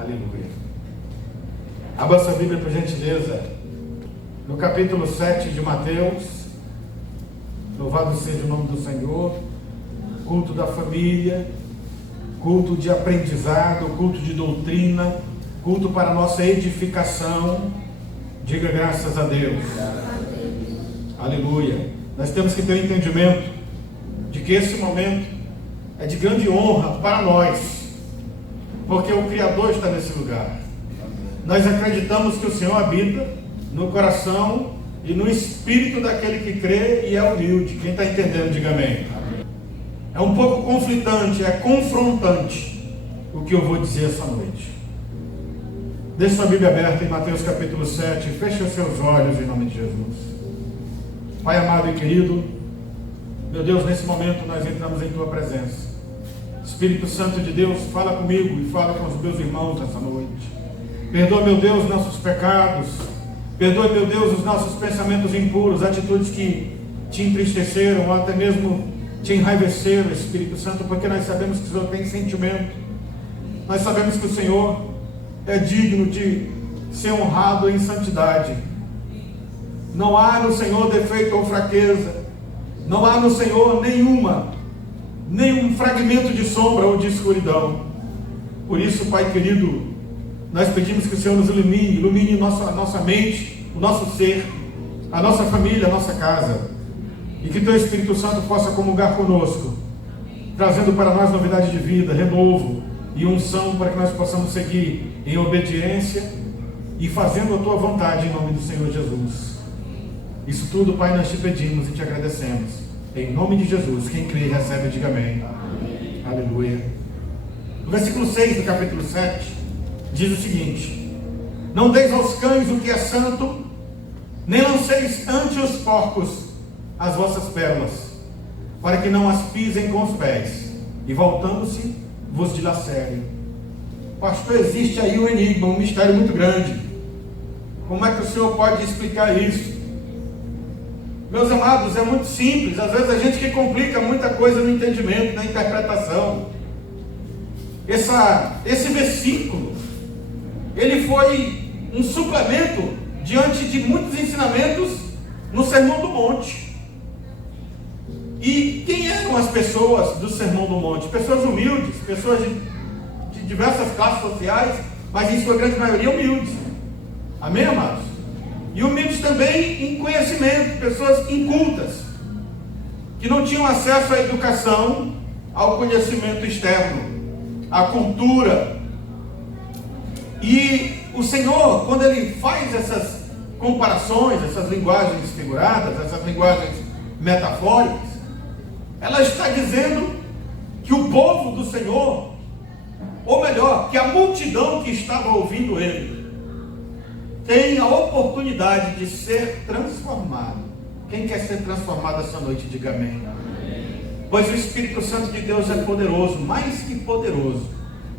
Aleluia. Abra sua Bíblia, por gentileza, no capítulo 7 de Mateus. Louvado seja o nome do Senhor. Culto da família, culto de aprendizado, culto de doutrina, culto para nossa edificação. Diga graças a Deus. Aleluia. Nós temos que ter o entendimento de que esse momento é de grande honra para nós, porque o Criador está nesse lugar. Nós acreditamos que o Senhor habita no coração e no espírito daquele que crê e é humilde. Quem está entendendo, diga amém. É um pouco conflitante, é confrontante o que eu vou dizer essa noite. Deixe sua Bíblia aberta em Mateus capítulo 7, feche os seus olhos em nome de Jesus. Pai amado e querido, meu Deus, nesse momento nós entramos em Tua presença. Espírito Santo de Deus, fala comigo e fala com os meus irmãos nessa noite. Perdoa, meu Deus, nossos pecados. Perdoa, meu Deus, os nossos pensamentos impuros, atitudes que te entristeceram ou até mesmo te enraiveceram, Espírito Santo, porque nós sabemos que o Senhor tem sentimento. Nós sabemos que o Senhor é digno de ser honrado em santidade. Não há no Senhor defeito ou fraqueza. Não há no Senhor nenhum fragmento de sombra ou de escuridão. Por isso, Pai querido, nós pedimos que o Senhor nos ilumine nossa mente, o nosso ser, a nossa família, a nossa casa, e que Teu Espírito Santo possa comungar conosco, trazendo para nós novidade de vida, renovo e unção, para que nós possamos seguir em obediência e fazendo a Tua vontade em nome do Senhor Jesus. Isso tudo, Pai, nós te pedimos e te agradecemos. Em nome de Jesus, quem crê e recebe, diga amém. Amém. Aleluia. No versículo 6 do capítulo 7, diz o seguinte: não deis aos cães o que é santo, nem lanceis ante os porcos as vossas pérolas, para que não as pisem com os pés, e voltando-se, vos dilacerem. Pastor, existe aí um enigma, um mistério muito grande. Como é que o Senhor pode explicar isso? Meus amados, é muito simples. Às vezes a gente que complica muita coisa no entendimento, na interpretação. Esse versículo, ele foi um suplemento diante de muitos ensinamentos no Sermão do Monte. E quem eram as pessoas do Sermão do Monte? Pessoas humildes, pessoas de diversas classes sociais, mas em sua grande maioria humildes. Amém, amados? E humildes também em conhecimento, pessoas incultas, que não tinham acesso à educação, ao conhecimento externo, à cultura. E o Senhor, quando Ele faz essas comparações, essas linguagens figuradas, essas linguagens metafóricas, ela está dizendo que o povo do Senhor, ou melhor, que a multidão que estava ouvindo Ele, tem a oportunidade de ser transformado. Quem quer ser transformado essa noite, diga amém. Pois o Espírito Santo de Deus é poderoso, mais que poderoso,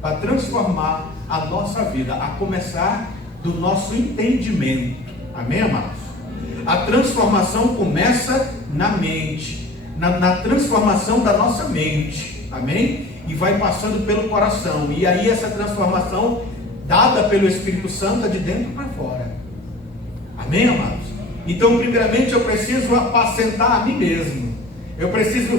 para transformar a nossa vida, a começar do nosso entendimento. Amém, amados? A transformação começa na mente, na transformação da nossa mente. Amém? E vai passando pelo coração. E aí essa transformação dada pelo Espírito Santo é de dentro para fora. Amém, amados? Então, primeiramente, eu preciso apacentar a mim mesmo. Eu preciso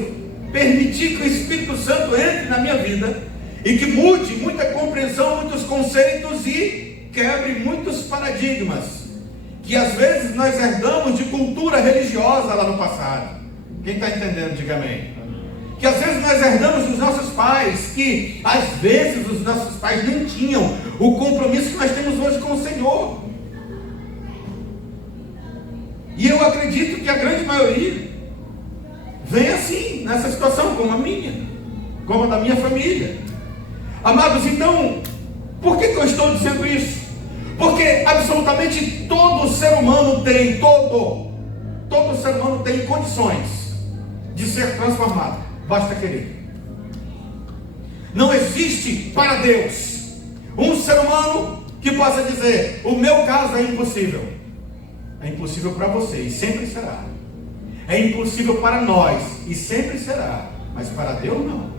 permitir que o Espírito Santo entre na minha vida e que mude muita compreensão, muitos conceitos e quebre muitos paradigmas que às vezes nós herdamos de cultura religiosa lá no passado. Quem está entendendo, diga amém. Que às vezes nós herdamos dos nossos pais, que às vezes os nossos pais não tinham o compromisso que nós temos hoje com o Senhor. E eu acredito que a grande maioria vem assim, nessa situação, como a minha, como a da minha família. Amados, então, por que eu estou dizendo isso? Porque absolutamente todo ser humano tem, todo ser humano tem condições de ser transformado. Basta querer. Não existe para Deus um ser humano que possa dizer: o meu caso é impossível. É impossível para você e sempre será. É impossível para nós e sempre será. Mas para Deus não.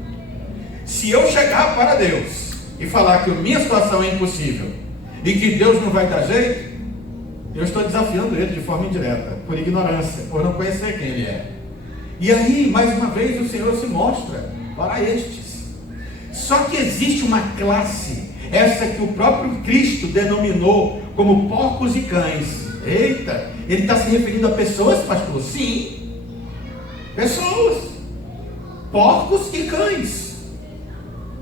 Se eu chegar para Deus e falar que a minha situação é impossível e que Deus não vai dar jeito, eu estou desafiando ele de forma indireta, por ignorância, por não conhecer quem ele é. E aí, mais uma vez, o Senhor se mostra para estes. Só que existe uma classe, essa que o próprio Cristo denominou como porcos e cães. Eita, ele está se referindo a pessoas, pastor? Sim, pessoas, porcos e cães.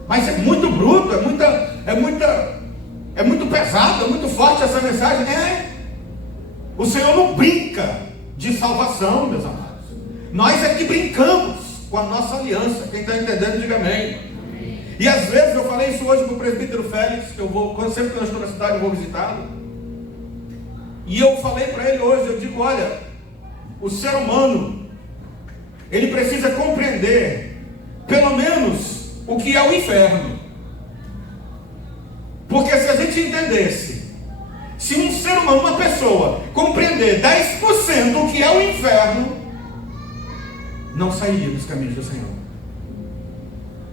Mas é muito bruto, é muito pesado, é muito forte essa mensagem. O Senhor não brinca de salvação, meus amados. Nós é que brincamos com a nossa aliança. Quem está entendendo, diga amém. E às vezes, eu falei isso hoje com o presbítero Félix, que eu vou, sempre que eu estou na cidade, eu vou visitá-lo. E eu falei para ele hoje, eu digo, olha, o ser humano, ele precisa compreender, pelo menos, o que é o inferno. Porque se a gente entendesse, se um ser humano, uma pessoa, compreender 10% o que é o inferno, não sairia dos caminhos do Senhor.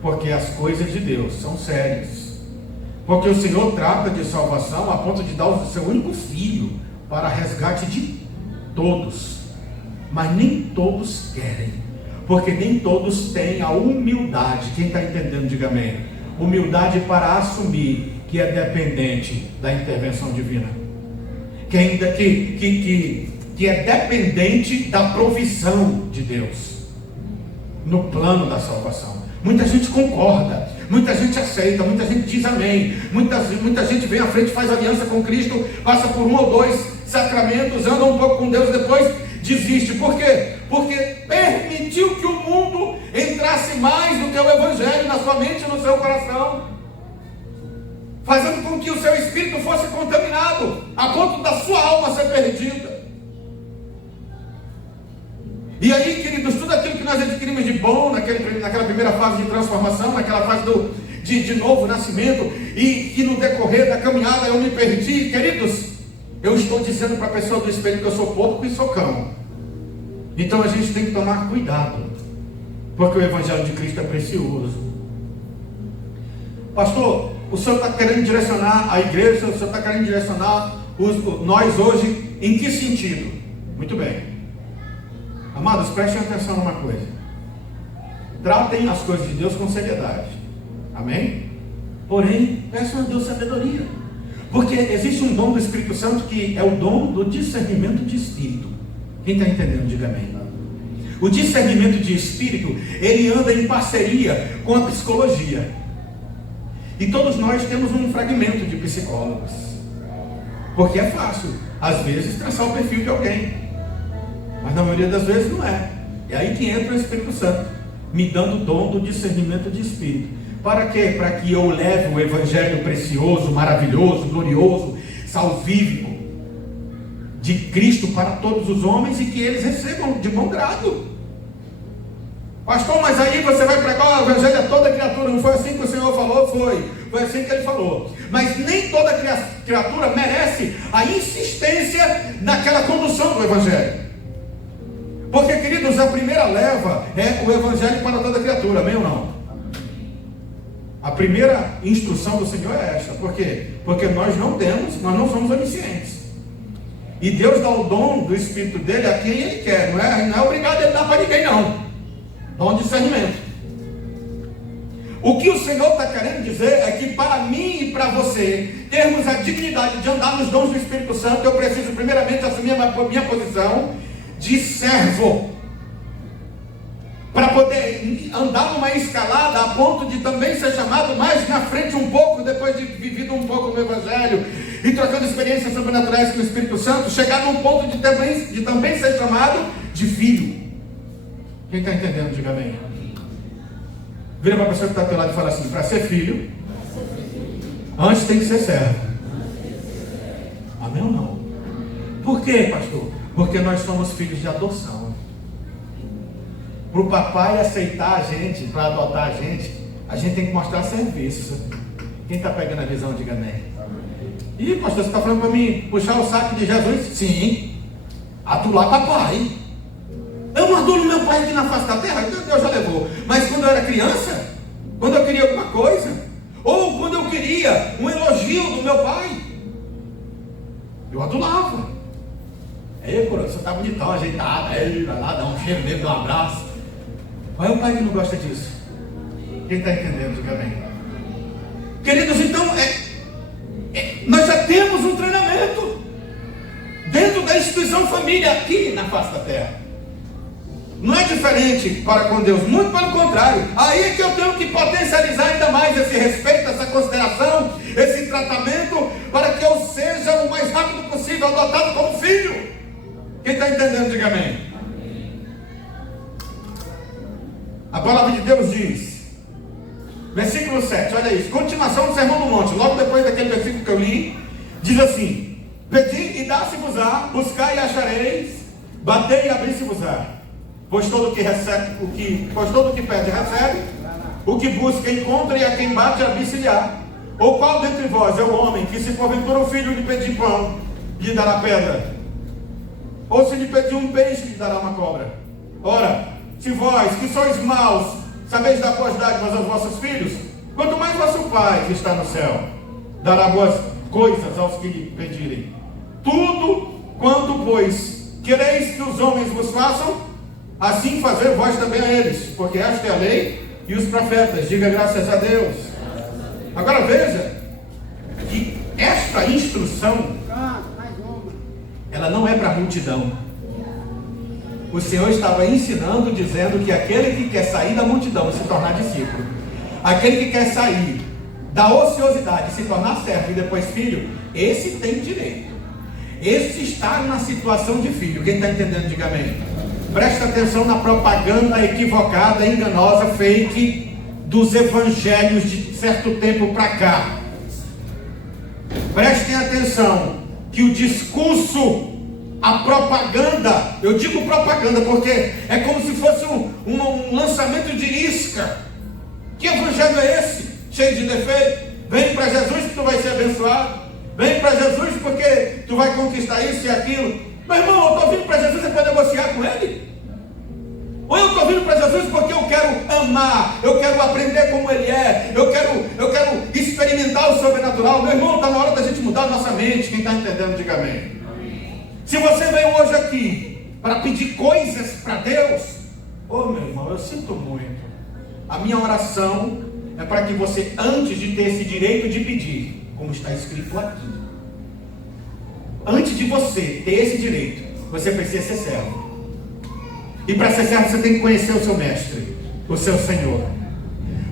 Porque as coisas de Deus são sérias. Porque o Senhor trata de salvação a ponto de dar o seu único filho para resgate de todos. Mas nem todos querem. Porque nem todos têm a humildade. Quem está entendendo, diga amém. Humildade para assumir que é dependente da intervenção divina. Que é dependente da provisão de Deus no plano da salvação. Muita gente concorda, muita gente aceita, muita gente diz amém, muita gente vem à frente, faz aliança com Cristo, passa por 1 ou 2 sacramentos, anda um pouco com Deus, depois desiste. Por quê? Porque permitiu que o mundo entrasse mais no teu evangelho, na sua mente e no seu coração, fazendo com que o seu espírito fosse contaminado, a ponto da sua alma ser perdida. E aí, queridos, tudo aquilo que nós adquirimos de bom naquela primeira fase de transformação, naquela fase de novo nascimento, e que no decorrer da caminhada eu me perdi, queridos, eu estou dizendo para a pessoa do espelho que eu sou porco e sou cão. Então a gente tem que tomar cuidado, porque o evangelho de Cristo é precioso. Pastor, o senhor está querendo direcionar a igreja, o senhor está querendo direcionar nós hoje, em que sentido? Muito bem. Amados, prestem atenção numa coisa. Tratem as coisas de Deus com seriedade. Amém? Porém, peçam a Deus sabedoria. Porque existe um dom do Espírito Santo que é o dom do discernimento de espírito. Quem está entendendo, diga amém. O discernimento de espírito, ele anda em parceria com a psicologia. E todos nós temos um fragmento de psicólogos. Porque é fácil, às vezes, traçar o perfil de alguém. Mas na maioria das vezes não é. É aí que entra o Espírito Santo, me dando o dom do discernimento de espírito. Para quê? Para que eu leve o evangelho precioso, maravilhoso, glorioso, salvífico de Cristo para todos os homens e que eles recebam de bom grado. Pastor, mas aí você vai pregar o evangelho a toda criatura. Não foi assim que o Senhor falou? Foi assim que ele falou. Mas nem toda criatura merece a insistência naquela condução do evangelho. Porque, queridos, a primeira leva é o evangelho para toda criatura, amém ou não? A primeira instrução do Senhor é esta. Por quê? Porque nós não somos oniscientes. E Deus dá o dom do Espírito dele a quem ele quer. Não é obrigado a ele dar para ninguém, não. Dom de discernimento. O que o Senhor está querendo dizer é que para mim e para você termos a dignidade de andar nos dons do Espírito Santo, eu preciso primeiramente assumir a minha posição de servo, para poder andar numa escalada a ponto de também ser chamado mais na frente um pouco, depois de vivido um pouco no Evangelho e trocando experiências sobrenaturais com o Espírito Santo, chegar num ponto de também ser chamado de filho. Quem está entendendo, diga amém. Vira para a pessoa que está ao teu lado e fala assim: para ser filho, antes tem que ser servo. Amém ou não? Por quê, pastor? Porque nós somos filhos de adoção. Para o papai aceitar a gente, para adotar a gente tem que mostrar serviço. Quem está pegando a visão, diga amém. Ih, pastor, você está falando para mim puxar o saco de Jesus? Sim. Adular papai. Eu não adulo meu pai aqui na face da terra, Deus já levou. Mas quando eu era criança, quando eu queria alguma coisa, ou quando eu queria meu pai. Eu adulava. Ei, coroa, você tá bonitão, ajeitado. Aí, vai lá, dá um cheiro nele, dá um abraço. Qual é o pai que não gosta disso? Quem está entendendo, diga bem. Queridos, então, nós já temos um treinamento dentro da instituição família aqui na face da terra. Não é diferente para com Deus, muito pelo contrário. Aí é que eu tenho que potencializar ainda mais esse respeito, essa consideração, esse tratamento, para que eu seja o mais rápido possível adotado como filho. Quem está entendendo, diga amém. A palavra de Deus diz, versículo 7, olha isso, continuação do Sermão do Monte, logo depois daquele versículo que eu li, diz assim: pedi e dá-se-vos-á, buscai e achareis, batei e abri-se-vos-á. Pois todo o que pede recebe, o que busca encontra, e a quem bate abrir-se-lhe-á. Ou qual dentre vós é o homem que, se porventura o filho lhe pedir pão, lhe dará pedra? Ou se lhe pedir um peixe, lhe dará uma cobra? Ora, se vós, que sois maus, sabeis dar boas dádivas aos vossos filhos, quanto mais vosso Pai que está no céu dará boas coisas aos que lhe pedirem. Tudo quanto, pois, quereis que os homens vos façam, assim fazer vós também a eles, porque esta é a lei e os profetas. Diga graças a Deus. Agora veja que esta instrução, ela não é para a multidão. O Senhor estava ensinando, dizendo que aquele que quer sair da multidão e se tornar discípulo, aquele que quer sair da ociosidade e se tornar servo e depois filho, esse tem direito. Esse está na situação de filho. Quem está entendendo, diga amém. Presta atenção na propaganda equivocada, enganosa, fake dos evangelhos de certo tempo para cá. Prestem atenção que o discurso, a propaganda, eu digo propaganda porque é como se fosse um lançamento de isca. Que evangelho é esse? Cheio de defeito. Vem para Jesus que tu vai ser abençoado. Vem para Jesus porque tu vai conquistar isso e aquilo. Meu irmão, eu estou vindo para Jesus para negociar com Ele? Ou eu estou vindo para Jesus porque eu quero amar, eu quero aprender como Ele é, eu quero experimentar o sobrenatural? Meu irmão, está na hora da gente mudar a nossa mente. Quem está entendendo, diga amém. Se você veio hoje aqui para pedir coisas para Deus, meu irmão, eu sinto muito. A minha oração é para que você, antes de ter esse direito de pedir, como está escrito aqui, antes de você ter esse direito, você precisa ser servo. E para ser servo você tem que conhecer o seu mestre, o seu Senhor.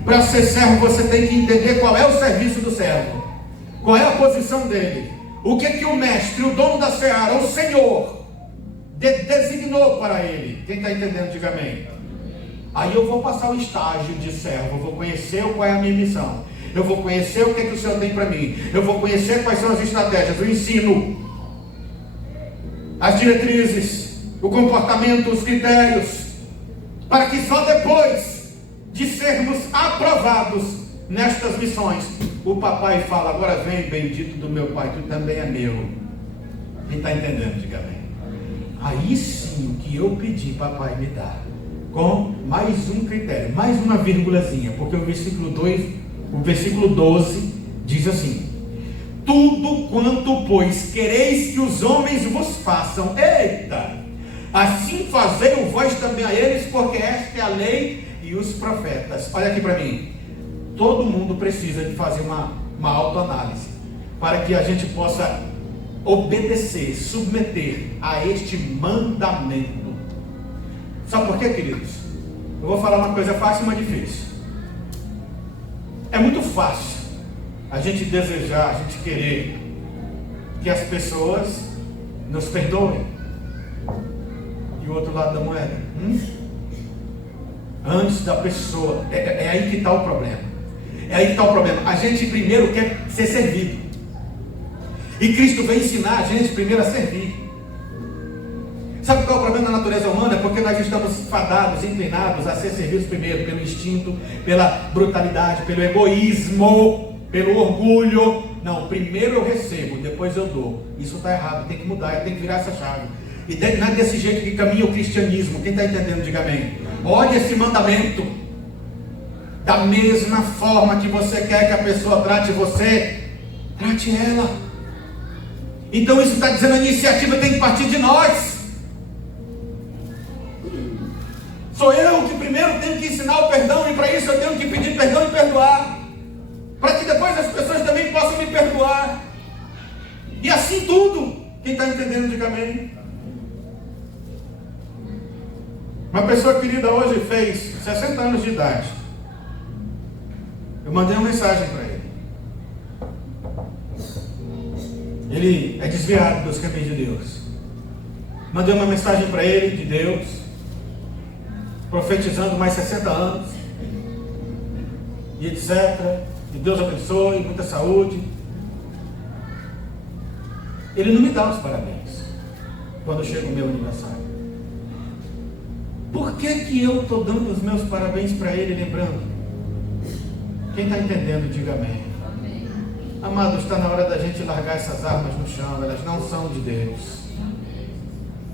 Para ser servo você tem que entender qual é o serviço do servo, qual é a posição dele, o que o mestre, o dono da seara, o Senhor designou para ele. Quem está entendendo, diga amém. Aí eu vou passar o estágio de servo, eu vou conhecer qual é a minha missão, eu vou conhecer o que o Senhor tem para mim, eu vou conhecer quais são as estratégias, o ensino, as diretrizes, o comportamento, os critérios, para que só depois de sermos aprovados nestas missões, o papai fala: agora vem, bendito do meu pai, tu também é meu. Quem está entendendo, diga bem. Aí sim, o que eu pedi, papai me dá, com mais um critério, mais uma vírgulazinha, porque o versículo 12 diz assim: tudo quanto, pois, quereis que os homens vos façam, assim fazei vós também a eles, porque esta é a lei e os profetas. Olha aqui para mim. Todo mundo precisa de fazer uma autoanálise, para que a gente possa obedecer, submeter a este mandamento. Sabe por quê, queridos? Eu vou falar uma coisa fácil, mas difícil. É muito fácil a gente desejar, a gente querer que as pessoas nos perdoem. E o outro lado da moeda, antes da pessoa, é aí que está o problema. É aí que está o problema. A gente primeiro quer ser servido, e Cristo vem ensinar a gente primeiro a servir. Sabe qual é o problema da natureza humana? É porque nós estamos fadados, inclinados a ser servidos primeiro pelo instinto, pela brutalidade, pelo egoísmo, pelo orgulho. Não, primeiro eu recebo, depois eu dou. Isso está errado, tem que mudar, tem que virar essa chave. E não é desse jeito que caminha o cristianismo. Quem está entendendo, diga amém. Olha esse mandamento. Da mesma forma que você quer que a pessoa trate você, Trate ela. Então isso está dizendo, a iniciativa tem que partir de nós. Sou eu que primeiro tenho que ensinar o perdão, e para isso eu tenho que pedir perdão e perdoar, para que depois as pessoas também possam me perdoar. E assim tudo. Quem está entendendo, diga amém. Uma pessoa querida hoje fez 60 anos de idade. Eu mandei uma mensagem para ele. Ele é desviado dos caminhos de Deus. Mandei uma mensagem para ele de Deus, profetizando mais 60 anos, e etc. E Deus abençoe, muita saúde. Ele não me dá os parabéns quando chega o meu aniversário. Por que eu estou dando os meus parabéns para ele, lembrando? Quem está entendendo, diga amém. Amém. Amado, está na hora da gente largar essas armas no chão, elas não são de Deus.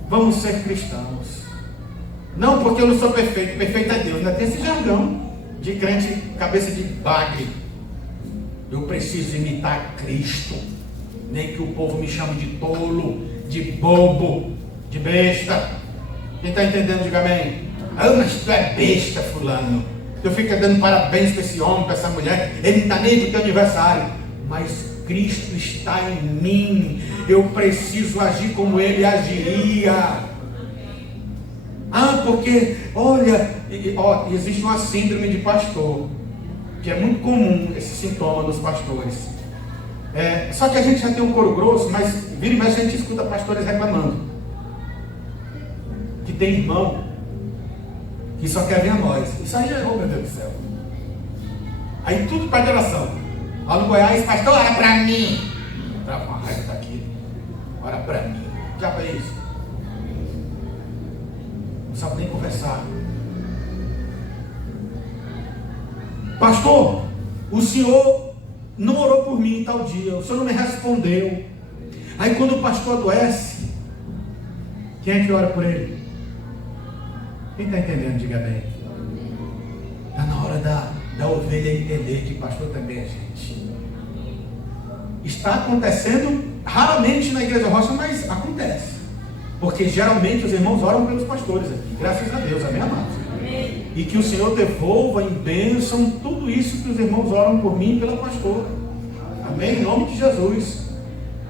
Vamos ser cristãos. Não porque eu não sou perfeito, perfeito é Deus. Ainda tem esse jargão de crente cabeça de bagre. Eu preciso imitar Cristo. Nem que o povo me chame de tolo, de bobo, de besta. Quem está entendendo, diga amém. Ah, mas tu é besta, fulano. Tu fica dando parabéns para esse homem, para essa mulher. Ele não está nem no teu aniversário. Mas Cristo está em mim. Eu preciso agir como ele agiria. Ah, porque, olha, existe uma síndrome de pastor, que é muito comum esse sintoma nos pastores. Só que a gente já tem um couro grosso, mas vira e mexe a gente escuta pastores reclamando que tem irmão que só quer ver a nós. Isso aí é, oh meu Deus do céu. Aí tudo para oração. Lá no Goiás, pastor, ora para mim. Trava uma raiva daqui. Ora para mim. Já foi isso. Não sabe nem conversar. Pastor, o senhor não orou por mim tal dia, o senhor não me respondeu. Aí quando o pastor adoece, quem é que ora por ele? Quem está entendendo, diga bem. Está na hora da ovelha entender que pastor também é gente. Está acontecendo raramente na Igreja Rocha, mas acontece. Porque geralmente os irmãos oram pelos pastores aqui. Graças a Deus, amém, amados? Amém. E que o Senhor devolva em bênção tudo isso que os irmãos oram por mim e pela pastora. Amém? Em nome de Jesus.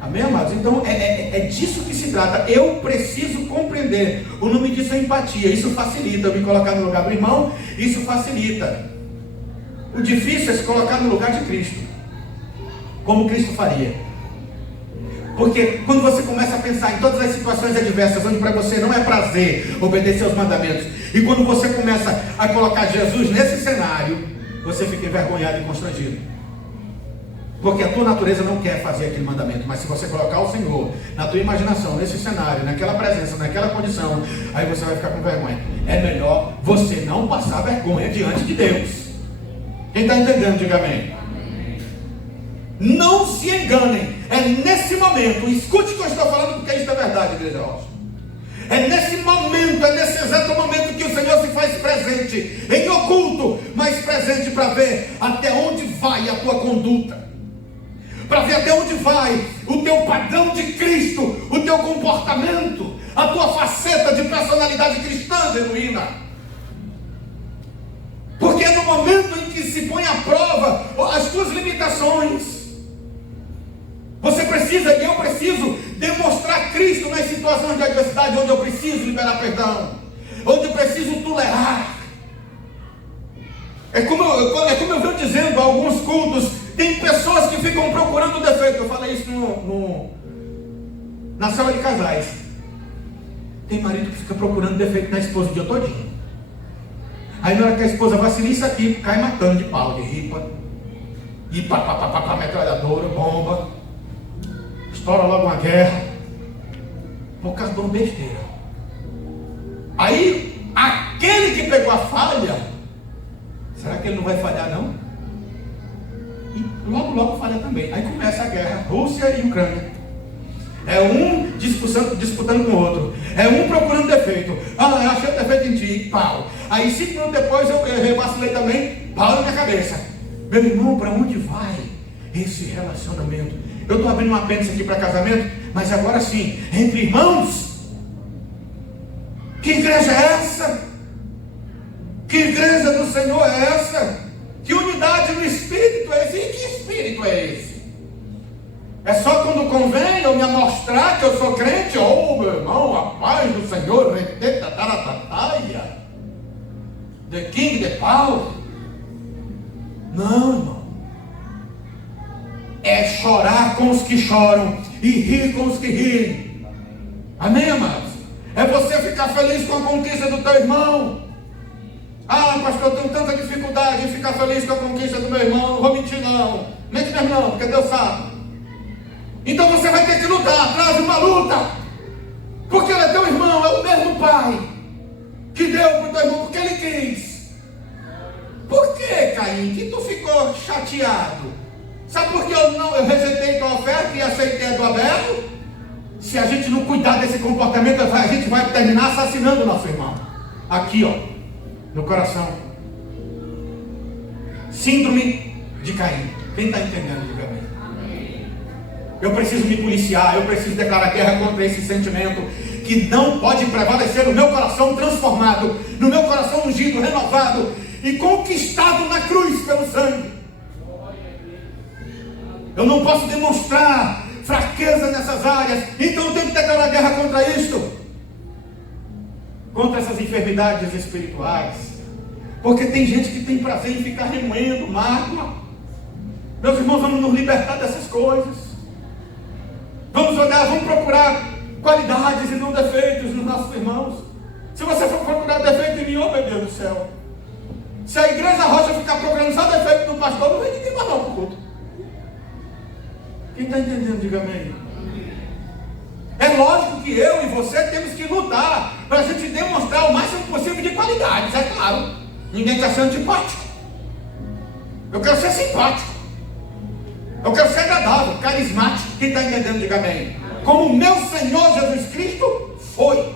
Amém, amados? Então é disso que se trata. Eu preciso compreender. O nome disso é empatia. Isso facilita eu me colocar no lugar do irmão. Isso facilita. O difícil é se colocar no lugar de Cristo, como Cristo faria. Porque quando você começa a pensar em todas as situações adversas, onde para você não é prazer obedecer aos mandamentos, e quando você começa a colocar Jesus nesse cenário, você fica envergonhado e constrangido. Porque a tua natureza não quer fazer aquele mandamento, mas se você colocar o Senhor na tua imaginação, nesse cenário, naquela presença, naquela condição, aí você vai ficar com vergonha. É melhor você não passar vergonha diante de Deus. Quem está entendendo, diga amém. Não se enganem, é nesse momento, escute o que eu estou falando, porque isso é verdade, Igreja Rocha. É nesse momento, é nesse exato momento que o Senhor se faz presente, em oculto, mas presente para ver até onde vai a tua conduta, para ver até onde vai o teu padrão de Cristo, o teu comportamento, a tua faceta de personalidade cristã genuína. Porque é no momento em que se põe à prova as tuas limitações. Você precisa, e eu preciso, demonstrar Cristo nas situações de adversidade, onde eu preciso liberar perdão, onde eu preciso tolerar. É como eu venho dizendo a alguns cultos, tem pessoas que ficam procurando defeito. Eu falei isso na sala de casais. Tem marido que fica procurando defeito na esposa o dia todinho. Aí na hora que a esposa vacila isso aqui, cai matando de pau, de ripa, e pá, metralhadora, bomba, estoura logo uma guerra, por causa de uma besteira. Aí, aquele que pegou a falha, será que ele não vai falhar não? E logo falha também. Aí começa a guerra, Rússia e Ucrânia. É um disputando com o outro. É um procurando defeito. Ah, eu achei defeito em ti, pau. Aí 5 minutos depois eu vacilei também, pau na minha cabeça. Meu irmão, para onde vai esse relacionamento? Eu estou abrindo um apêndice aqui para casamento, mas agora sim, entre irmãos. Que igreja é essa? Que igreja do Senhor é essa? Que unidade no Espírito é esse? E que Espírito é esse? É só quando convém eu me amostrar que eu sou crente? Oh, meu irmão, a paz do Senhor, the King, the Power. Não, irmão. É chorar com os que choram e rir com os que riem. Amém, amados? É você ficar feliz com a conquista do teu irmão. Ah, pastor, eu tenho tanta dificuldade em ficar feliz com a conquista do meu irmão. Não vou mentir, não. Mente mesmo não, porque Deus sabe. Então você vai ter que lutar, traz uma luta. Porque ele é teu irmão, é o mesmo pai que deu para o teu irmão, porque ele quis. Por que, Caim, que tu ficou chateado? Sabe por que eu rejeitei tua oferta e aceitei a do Abel? Se a gente não cuidar desse comportamento, a gente vai terminar assassinando o nosso irmão. Aqui, ó, no coração. Síndrome de Caim. Quem está entendendo, diga amém. Eu preciso me policiar, eu preciso declarar guerra contra esse sentimento que não pode prevalecer no meu coração transformado, no meu coração ungido, renovado e conquistado na cruz pelo sangue. Eu não posso demonstrar fraqueza nessas áreas, então eu tenho que declarar guerra contra isto, contra essas enfermidades espirituais, porque tem gente que tem prazer em ficar remoendo mágoa. Meus irmãos, vamos nos libertar dessas coisas. Vamos olhar, vamos procurar qualidades e não defeitos nos nossos irmãos. Se você for procurar defeito em mim, oh meu Deus do céu, se a igreja Rocha ficar procurando só defeito no pastor, não vem ninguém mais não para o culto. Quem está entendendo, diga amém. É lógico que eu e você temos que lutar para a gente demonstrar o máximo possível de qualidades, é claro. Ninguém quer ser antipático. Eu quero ser simpático. Eu quero ser agradável, carismático. Quem está entendendo, diga amém. Como o meu Senhor Jesus Cristo foi.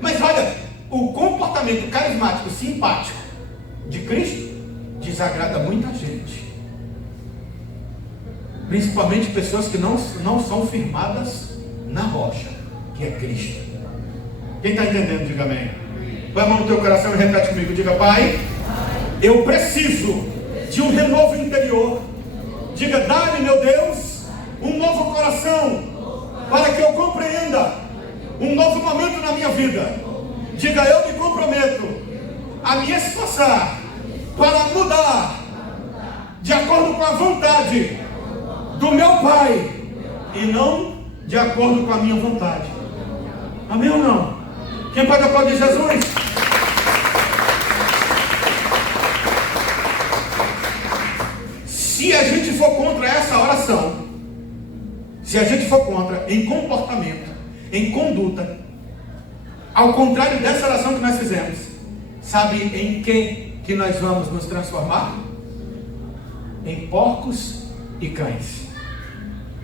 Mas olha, o comportamento carismático, simpático de Cristo desagrada muita gente. Principalmente pessoas que não são firmadas na rocha, que é Cristo. Quem está entendendo, diga amém. Põe a mão no teu coração e repete comigo. Diga: Pai, eu preciso de um renovo interior. Diga: dá-me, meu Deus, um novo coração, para que eu compreenda um novo momento na minha vida. Diga: eu me comprometo a me esforçar para mudar de acordo com a vontade do meu Pai e não de acordo com a minha vontade. Amém ou não? Quem pode aplaudir Jesus? Se a gente for contra essa oração, se a gente for contra em comportamento, em conduta, ao contrário dessa oração que nós fizemos, sabe em que nós vamos nos transformar? Em porcos e cães.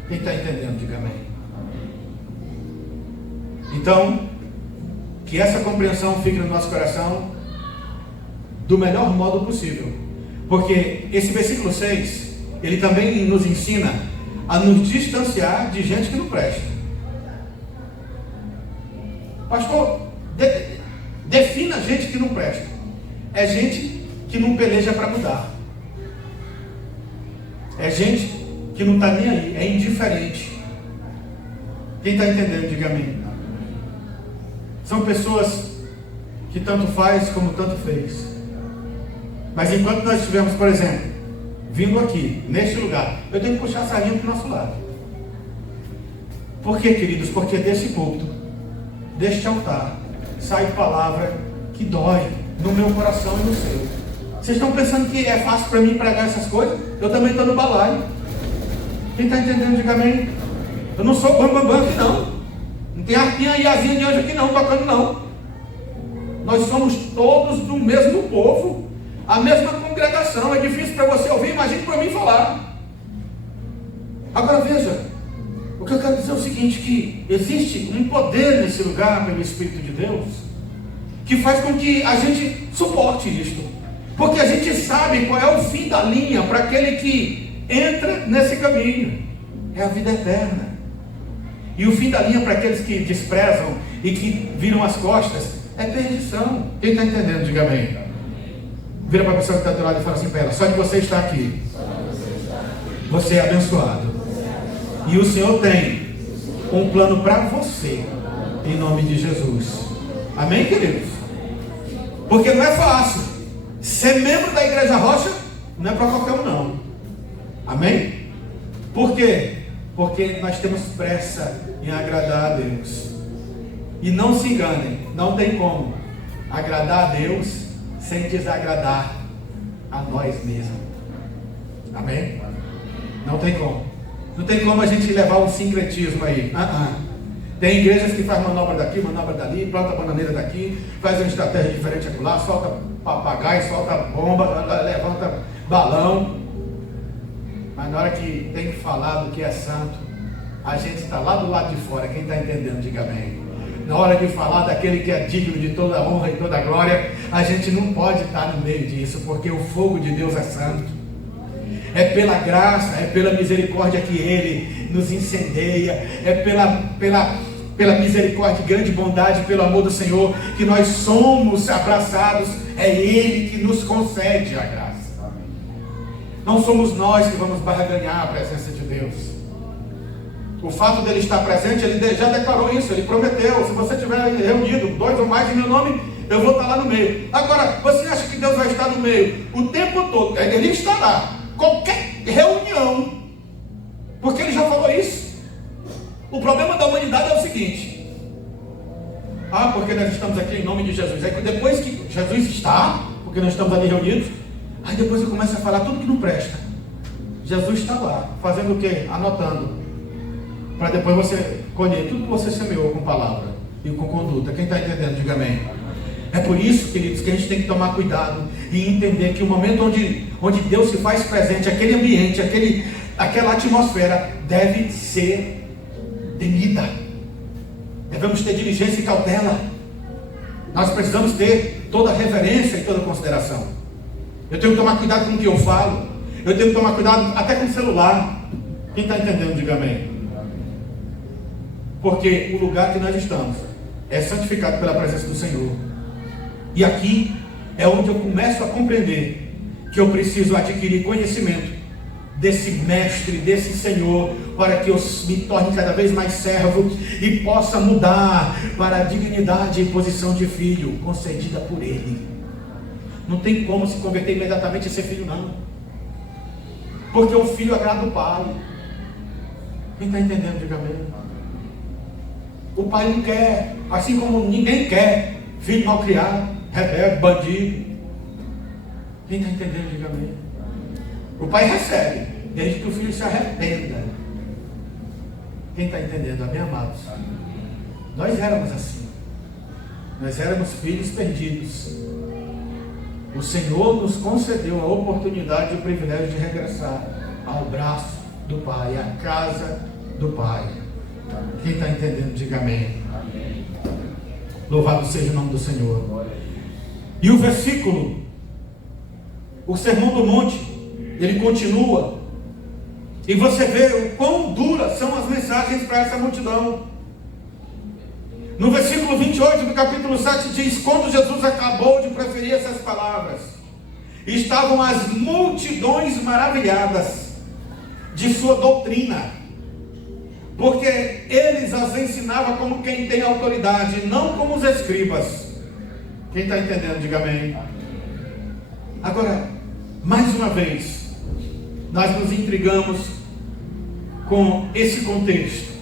Quem está entendendo, diga amém. Então, que essa compreensão fique no nosso coração do melhor modo possível, porque esse versículo 6, ele também nos ensina a nos distanciar de gente que não presta. Pastor, defina gente que não presta. É gente que não peleja para mudar. É gente que não está nem aí, é indiferente. Quem está entendendo, diga amém. São pessoas que tanto faz como tanto fez. Mas enquanto nós estivermos, por exemplo, vindo aqui, neste lugar, eu tenho que puxar a sardinha para o nosso lado. Por quê, queridos? Porque desse púlpito, deste altar, sai palavra que dói no meu coração e no seu. Vocês estão pensando que é fácil para mim pregar essas coisas? Eu também estou no balaio. Quem está entendendo, diga amém. Eu não sou bambambam aqui não. Não tem arpinha e asinha de anjo aqui não, tocando não. Nós somos todos do mesmo povo, a mesma congregação. É difícil para você ouvir, imagine para mim falar. Agora veja, o que eu quero dizer é o seguinte, que existe um poder nesse lugar pelo Espírito de Deus, que faz com que a gente suporte isto, porque a gente sabe qual é o fim da linha para aquele que entra nesse caminho. é a vida eterna. E o fim da linha para aqueles que desprezam e que viram as costas é perdição. Quem está entendendo, diga amém. Vira para a pessoa que está do lado e fala assim para ela: só de você estar aqui, você é abençoado. E o Senhor tem um plano para você, em nome de Jesus. Amém, queridos? Porque não é fácil. Ser membro da Igreja Rocha não é para qualquer um, não. Amém? Por quê? Porque nós temos pressa em agradar a Deus. E não se enganem, não tem como agradar a Deus sem desagradar a nós mesmos. Amém? Não tem como. Não tem como a gente levar um sincretismo aí. Tem igrejas que faz manobra daqui, manobra dali, planta bananeira daqui, faz uma estratégia diferente acolá, solta papagaio, solta bomba, levanta balão. Mas na hora que tem que falar do que é santo, a gente está lá do lado de fora. Quem está entendendo, diga amém. Na hora de falar daquele que é digno de toda honra e toda glória, a gente não pode estar no meio disso, porque o fogo de Deus é santo. É pela graça, é pela misericórdia que Ele nos incendeia, é pela misericórdia, grande bondade, pelo amor do Senhor, que nós somos abraçados. É Ele que nos concede a graça. Não somos nós que vamos barganhar a presença de Deus. O fato dele estar presente, ele já declarou isso, ele prometeu: se você estiver reunido, 2 ou mais em meu nome, eu vou estar lá no meio. Agora, você acha que Deus vai estar no meio o tempo todo? Ele estará. Qualquer reunião, porque ele já falou isso. O problema da humanidade é o seguinte: porque nós estamos aqui em nome de Jesus. Aí depois que Jesus está, porque nós estamos ali reunidos, aí depois eu começo a falar tudo que não presta. Jesus está lá, fazendo o quê? Anotando, para depois você colher tudo que você semeou com palavra e com conduta. Quem está entendendo, diga amém. É por isso, queridos, que a gente tem que tomar cuidado e entender que o momento onde Deus se faz presente, aquele ambiente, aquela atmosfera deve ser temida. Devemos ter diligência e cautela. Nós precisamos ter toda reverência e toda consideração. Eu tenho que tomar cuidado com o que eu falo. Eu tenho que tomar cuidado até com o celular. Quem está entendendo, diga amém. Porque o lugar que nós estamos é santificado pela presença do Senhor. E aqui é onde eu começo a compreender que eu preciso adquirir conhecimento desse mestre, desse Senhor, para que eu me torne cada vez mais servo e possa mudar para a dignidade e posição de filho concedida por Ele. Não tem como se converter imediatamente a ser filho, não. Porque o filho agrada o pai. Quem está entendendo, diga amém. O pai não quer, assim como ninguém quer filho mal criado, rebelde, bandido. Quem está entendendo, diga amém. O pai recebe, desde que o filho se arrependa. Quem está entendendo, amém, amados? Nós éramos assim. Nós éramos filhos perdidos. O Senhor nos concedeu a oportunidade e o privilégio de regressar ao braço do Pai, à casa do Pai. Quem está entendendo, diga amém. Louvado seja o nome do Senhor. E o versículo, o Sermão do Monte, ele continua. E você vê o quão duras são as mensagens para essa multidão. No versículo 28 do capítulo 7 diz: quando Jesus acabou de proferir essas palavras, estavam as multidões maravilhadas de sua doutrina, porque eles as ensinava como quem tem autoridade, não como os escribas. Quem está entendendo, diga amém. Agora, mais uma vez, nós nos intrigamos com esse contexto.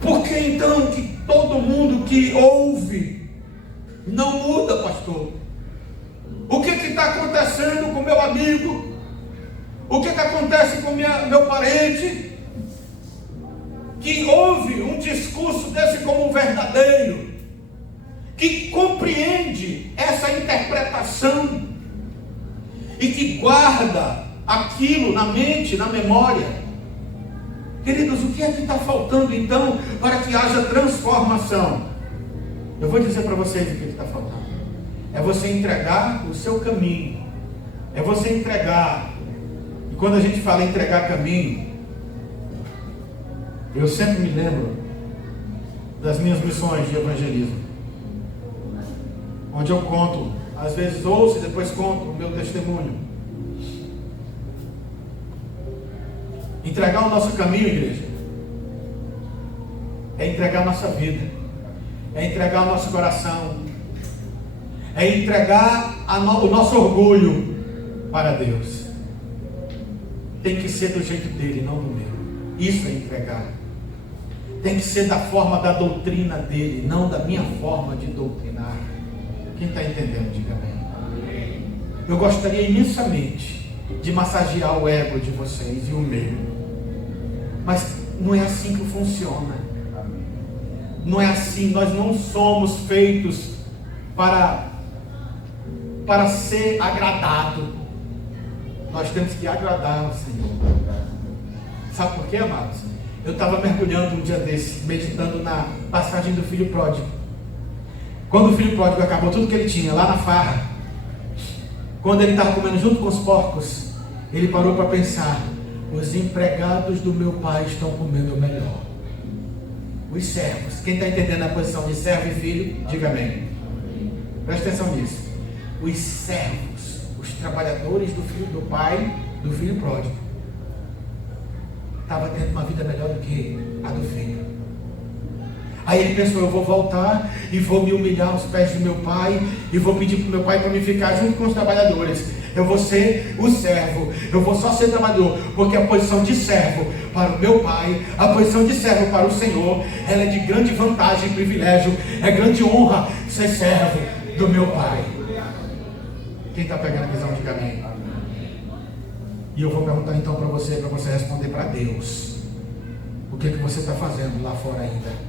Por que então que todo mundo que ouve não muda, pastor? O que está acontecendo com meu amigo? O que acontece com meu parente que ouve um discurso desse como verdadeiro, que compreende essa interpretação e que guarda aquilo na mente, na memória? Queridos, o que é que está faltando então para que haja transformação? Eu vou dizer para vocês o que está faltando. É você entregar o seu caminho. É você entregar. E quando a gente fala entregar caminho, Eu sempre me lembro das minhas missões de evangelismo, onde eu conto, às vezes ouço e depois conto o meu testemunho. Entregar o nosso caminho, igreja, é entregar a nossa vida, é entregar o nosso coração, é entregar o nosso orgulho para Deus. Tem que ser do jeito dele, não do meu. Isso é entregar. Tem que ser da forma da doutrina dele, não da minha forma de doutrinar. Quem está entendendo, diga amém. Eu gostaria imensamente de massagear o ego de vocês e o meu, mas não é assim que funciona. Não é assim. Nós não somos feitos para ser agradado. Nós temos que agradar ao Senhor. Sabe por quê, amados? Eu estava mergulhando um dia desse, meditando na passagem do filho pródigo. Quando o filho pródigo acabou tudo que ele tinha lá na farra, quando ele estava comendo junto com os porcos, ele parou para pensar: os empregados do meu pai estão comendo o melhor. Os servos, quem está entendendo a posição de servo e filho, diga amém. Presta atenção nisso. Os servos, os trabalhadores do pai, do filho pródigo, estava tendo uma vida melhor do que a do filho. Aí ele pensou: eu vou voltar e vou me humilhar aos pés do meu pai e vou pedir para o meu pai para me ficar junto com os trabalhadores. Eu vou ser o servo, eu vou só ser trabalhador, porque a posição de servo para o meu pai, a posição de servo para o Senhor, ela é de grande vantagem e privilégio, é grande honra ser servo do meu pai. Quem está pegando a visão, diga amém. E eu vou perguntar então para você responder para Deus: o que você está fazendo lá fora ainda?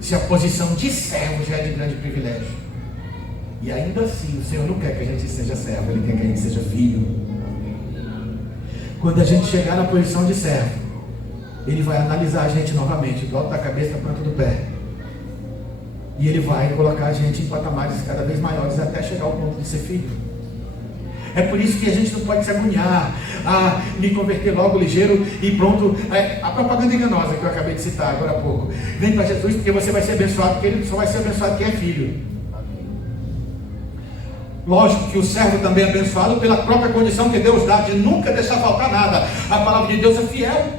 Se a posição de servo já é de grande privilégio, e ainda assim o Senhor não quer que a gente seja servo, Ele quer que a gente seja filho. Quando a gente chegar na posição de servo, Ele vai analisar a gente novamente, do alto da cabeça à planta do pé, e Ele vai colocar a gente em patamares cada vez maiores até chegar ao ponto de ser filho. É por isso que a gente não pode se agoniar a me converter logo ligeiro e pronto. A propaganda enganosa que eu acabei de citar agora há pouco: vem para Jesus porque você vai ser abençoado, porque Ele só vai ser abençoado quem é filho. Lógico que o servo também é abençoado pela própria condição que Deus dá de nunca deixar faltar nada. A palavra de Deus é fiel.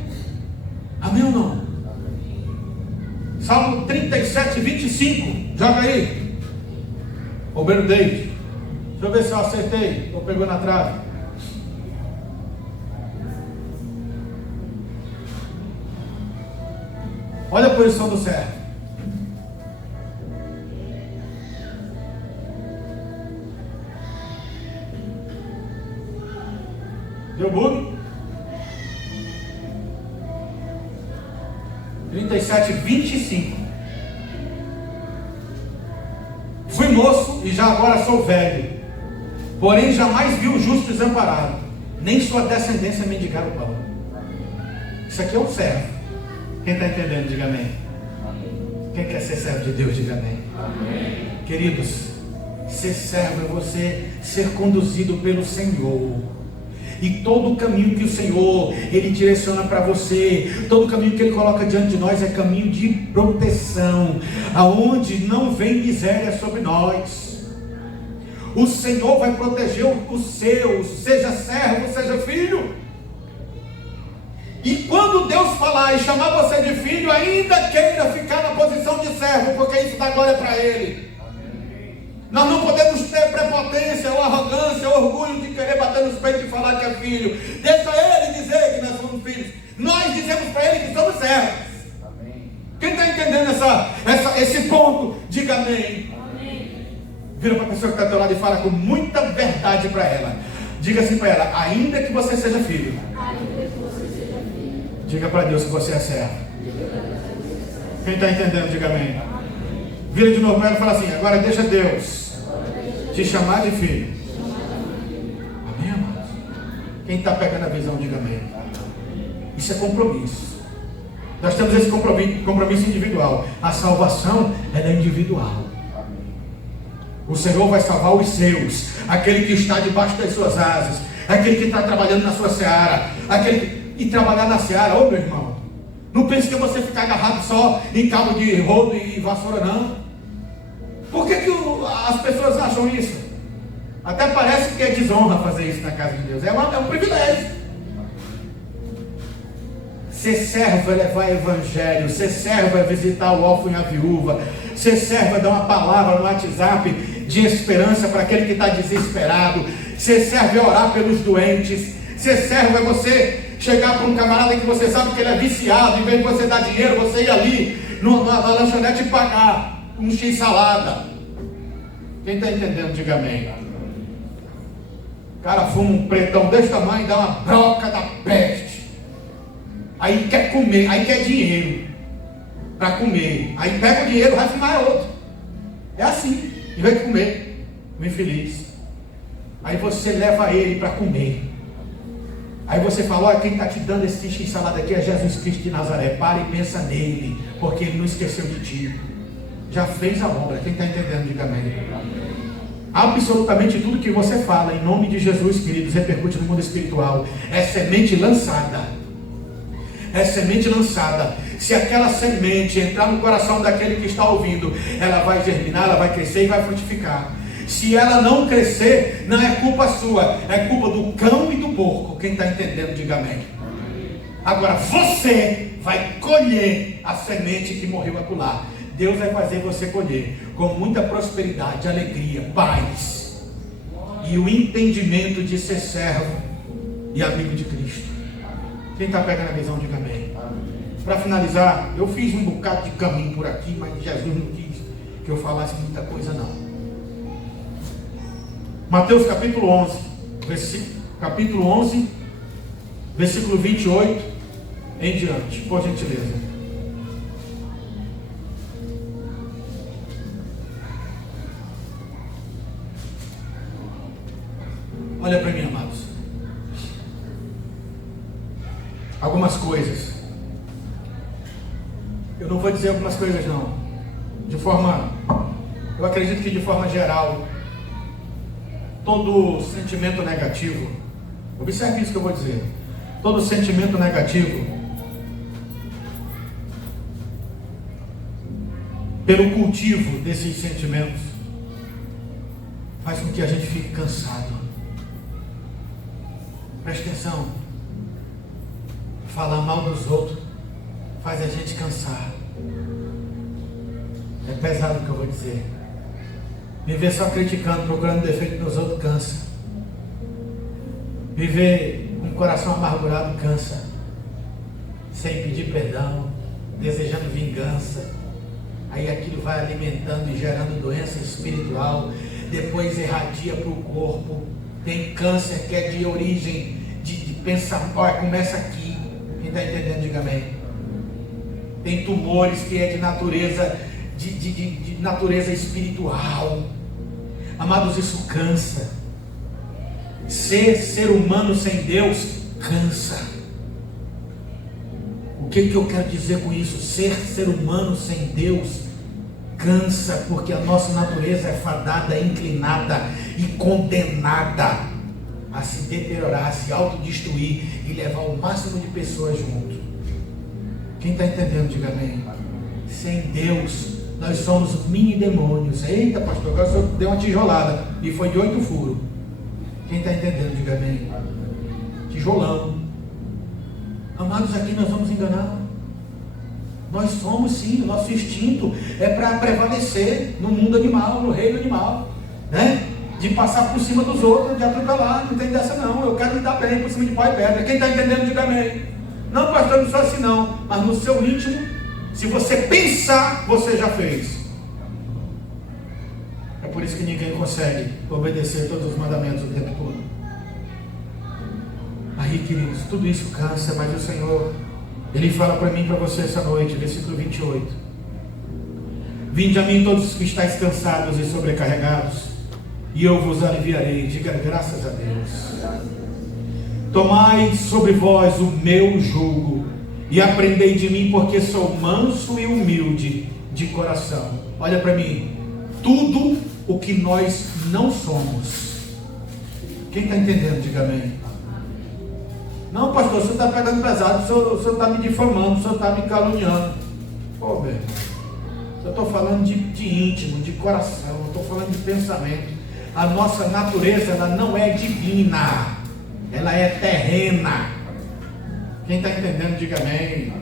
Amém ou não? Salmo 37, 25. Joga aí. Obreiro David. Deixa eu ver se eu acertei. Ou pegou na trave. Olha a posição do servo. Deu bug? 37, 25. Fui moço e já agora sou velho, porém jamais vi o justo desamparado, nem sua descendência mendigar o pão. Isso aqui é um servo. Quem está entendendo, diga amém. Quem quer ser servo de Deus, diga amém. Amém. Queridos, ser servo é você ser conduzido pelo Senhor. E todo o caminho que o Senhor, Ele direciona para você, todo o caminho que Ele coloca diante de nós é caminho de proteção, aonde não vem miséria sobre nós. O Senhor vai proteger os seus, seja servo, seja filho. E quando Deus falar e chamar você de filho, ainda queira ficar na posição de servo, porque isso dá glória para Ele. Nós não podemos ter prepotência ou arrogância ou orgulho de querer bater nos peitos e falar que é filho. Deixa Ele dizer que nós somos filhos. Nós dizemos para Ele que somos servos. Amém. Quem está entendendo esse ponto, diga amém. Amém. Vira para a pessoa que está ao teu lado e fala com muita verdade para ela. Diga assim para ela: ainda que você seja filho. Diga para Deus que você é servo. Quem está entendendo, diga amém. Vira de novo para ela e fala assim: agora deixa Deus te chamar de filho. Amém, amados? Quem está pegando a visão, diga amém. Isso é compromisso. Nós temos esse compromisso individual. A salvação é individual. O Senhor vai salvar os seus, aquele que está debaixo das suas asas, aquele que está trabalhando na sua seara, e trabalhar na seara, ô meu irmão, Não pense que eu vou ficar agarrado só em cabo de rodo e vassoura, não. Por que as pessoas acham isso? Até parece que é desonra fazer isso na casa de Deus. É um privilégio. Ser servo é levar evangelho. Ser servo é visitar o órfão e a viúva. Ser servo é dar uma palavra no WhatsApp de esperança para aquele que está desesperado. Ser servo é orar pelos doentes. Ser servo é você chegar para um camarada que você sabe que ele é viciado, em vez de você dar dinheiro, você ir ali na lanchonete e pagar um X salada. Quem está entendendo, diga amém. O cara fuma um pretão desse tamanho e dá uma broca da peste. Aí quer comer, aí quer dinheiro para comer. Aí pega o dinheiro, vai fumar outro. É assim, em vez de comer, o infeliz. Aí você leva ele para comer. Aí você fala, olha, quem está te dando esse X salada aqui é Jesus Cristo de Nazaré. Para e pensa nele, porque ele não esqueceu de ti. Já fez a obra. Quem está entendendo, diga amém. Absolutamente tudo que você fala em nome de Jesus, queridos, repercute no mundo espiritual. É semente lançada. É semente lançada. Se aquela semente entrar no coração daquele que está ouvindo, ela vai germinar, ela vai crescer e vai frutificar. Se ela não crescer, não é culpa sua, é culpa do cão e do porco. Quem está entendendo, diga amém. Agora você vai colher a semente que morreu acolá. Deus vai fazer você colher com muita prosperidade, alegria, paz e o entendimento de ser servo e amigo de Cristo. Quem está pegando a visão, diga amém. Para finalizar, eu fiz um bocado de caminho por aqui, mas Jesus não quis que eu falasse muita coisa não. Mateus capítulo 11, versículo 28 em diante, por gentileza. Olha para mim, amados. Algumas coisas. Eu não vou dizer algumas coisas não. Eu acredito que de forma geral, todo sentimento negativo, observe isso que eu vou dizer, todo sentimento negativo, pelo cultivo desses sentimentos, faz com que a gente fique cansado. Preste atenção, falar mal dos outros faz a gente cansar. É pesado o que eu vou dizer. Viver só criticando, procurando defeito nos outros, cansa. Viver com o coração amargurado, cansa. Sem pedir perdão, desejando vingança. Aí aquilo vai alimentando e gerando doença espiritual. Depois irradia para o corpo. Tem câncer que é de origem de pensamento. Olha, começa aqui. Quem está entendendo, diga amém. Tem tumores que é de natureza de natureza espiritual. Amados, isso cansa. Ser humano sem Deus cansa. O que eu quero dizer com isso? Ser humano sem Deus cansa, porque a nossa natureza é fadada, inclinada e condenada a se deteriorar, a se autodestruir e levar o máximo de pessoas junto. Quem está entendendo, diga amém. Sem Deus nós somos mini demônios. Eita, pastor, agora o senhor deu uma tijolada e foi de 8 furos. Quem está entendendo, diga amém. Tijolão. Amados, aqui nós vamos enganar. Nós somos sim, o nosso instinto é para prevalecer no mundo animal, no reino animal, né? De passar por cima dos outros, de atropelar. Não tem dessa não. Eu quero me dar bem por cima de pau e pedra. Quem está entendendo, diga amém. Não, pastor, não sou assim não. Mas no seu íntimo, se você pensar, você já fez. É por isso que ninguém consegue obedecer todos os mandamentos o tempo todo. Aí, queridos, tudo isso cansa, mas o Senhor, Ele fala para mim e para você essa noite, versículo 28. Vinde a mim todos os que estáis cansados e sobrecarregados, e eu vos aliviarei. Diga graças a Deus. Tomai sobre vós o meu jugo e aprendei de mim, porque sou manso e humilde de coração. Olha para mim. Tudo o que nós não somos. Quem está entendendo, diga amém. Não, pastor, o senhor está pegando pesado, o senhor está me difamando, o senhor está me caluniando. Pô, meu, eu estou falando de íntimo, de coração, eu estou falando de pensamento. A nossa natureza, ela não é divina, ela é terrena. Quem está entendendo, diga amém.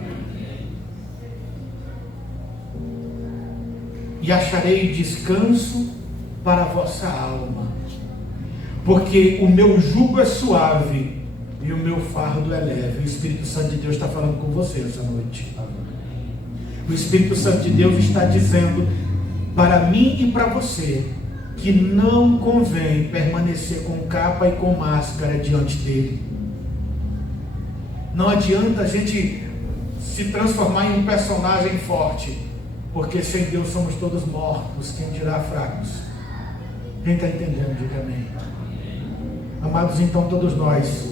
E acharei descanso para a vossa alma, porque o meu jugo é suave e o meu fardo é leve. O Espírito Santo de Deus está falando com você essa noite. O Espírito Santo de Deus está dizendo para mim e para você que não convém permanecer com capa e com máscara diante dele. Não adianta a gente se transformar em um personagem forte, porque sem Deus somos todos mortos, quem dirá fracos. Quem está entendendo, diga amém. Amados, então todos nós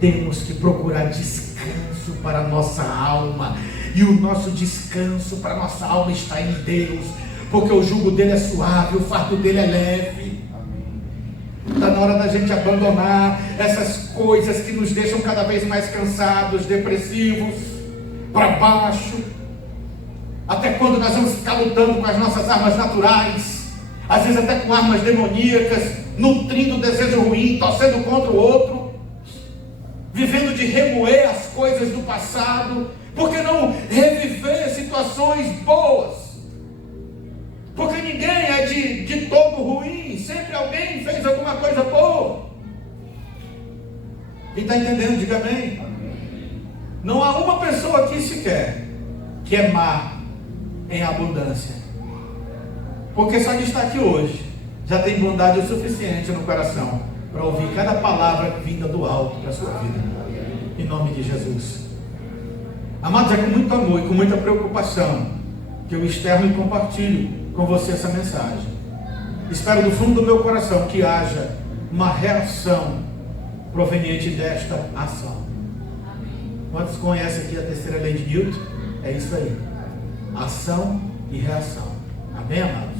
temos que procurar descanso para a nossa alma, e o nosso descanso para a nossa alma está em Deus, porque o jugo dele é suave, o fardo dele é leve. Está na hora da gente abandonar essas coisas que nos deixam cada vez mais cansados, depressivos, para baixo. Até quando nós vamos ficar lutando com as nossas armas naturais, às vezes até com armas demoníacas, nutrindo o desejo ruim, torcendo contra o outro, vivendo de remoer as coisas do passado? Por que não reviver situações boas? Porque ninguém é de todo ruim, sempre alguém fez alguma coisa boa. Quem está entendendo, diga amém. Não há uma pessoa aqui sequer que é má em abundância, porque só de estar aqui hoje já tem bondade o suficiente no coração para ouvir cada palavra vinda do alto para a sua vida, em nome de Jesus. Amados, é com muito amor e com muita preocupação que eu externo e compartilho com você essa mensagem. Espero do fundo do meu coração que haja uma reação proveniente desta ação. Quantos conhecem aqui a terceira lei de Newton? É isso aí: ação e reação. Amém, amados?